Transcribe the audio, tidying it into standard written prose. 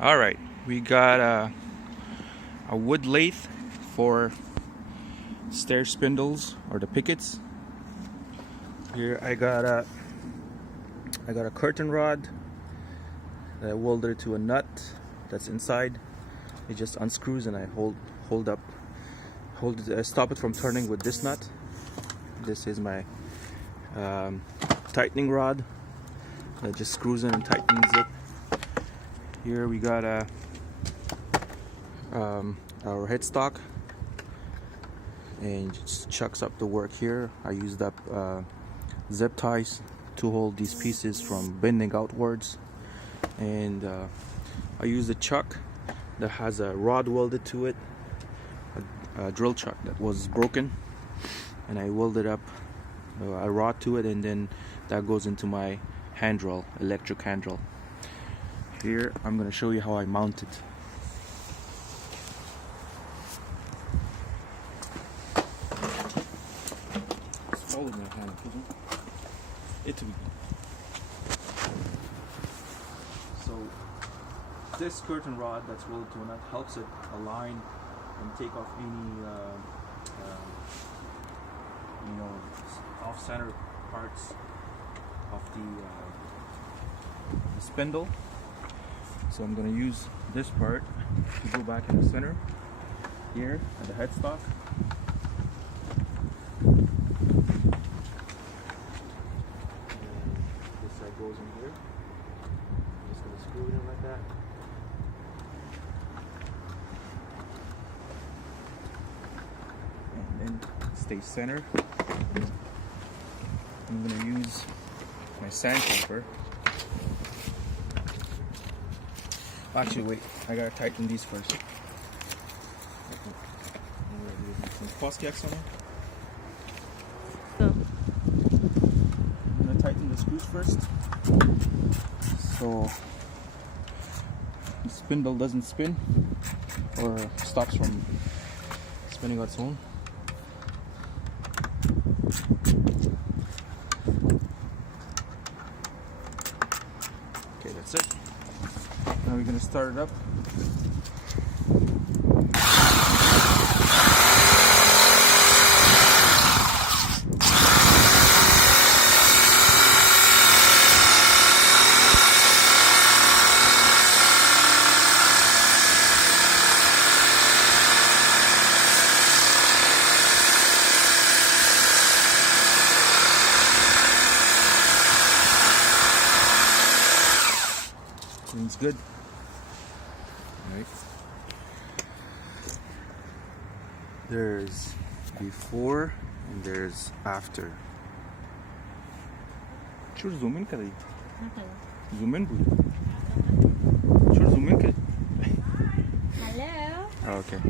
Alright, we got a wood lathe for stair spindles or the pickets. Here I got a curtain rod that I welded to a nut that's inside. It just unscrews and I stop it from turning with this nut. This is my tightening rod that just screws in and tightens it. Here we got our headstock, and just chucks up the work here. I used up zip ties to hold these pieces from bending outwards, and I used a chuck that has a rod welded to it, a drill chuck that was broken, and I welded up a rod to it, and then that goes into my hand drill, electric hand drill. Here I'm going to show you how I mount it. So this curtain rod that's welded to a nut helps it align and take off any off-center parts of the spindle. So I'm going to use this part to go back in the center here at the headstock. This side goes in here. I'm just going to screw it in like that. And then stay centered. I'm going to use my sandpaper. Actually, wait, I gotta tighten these first. Some Poskex on it. I'm gonna tighten the screws first, so the spindle doesn't spin or stops from spinning on its own. Okay, that's it. Now we're going to start it up. Seems good. Right. There's before and there's after. Should zoom in, kadi. Zoom in, bro. Should zoom in, kadi. Hello. Okay.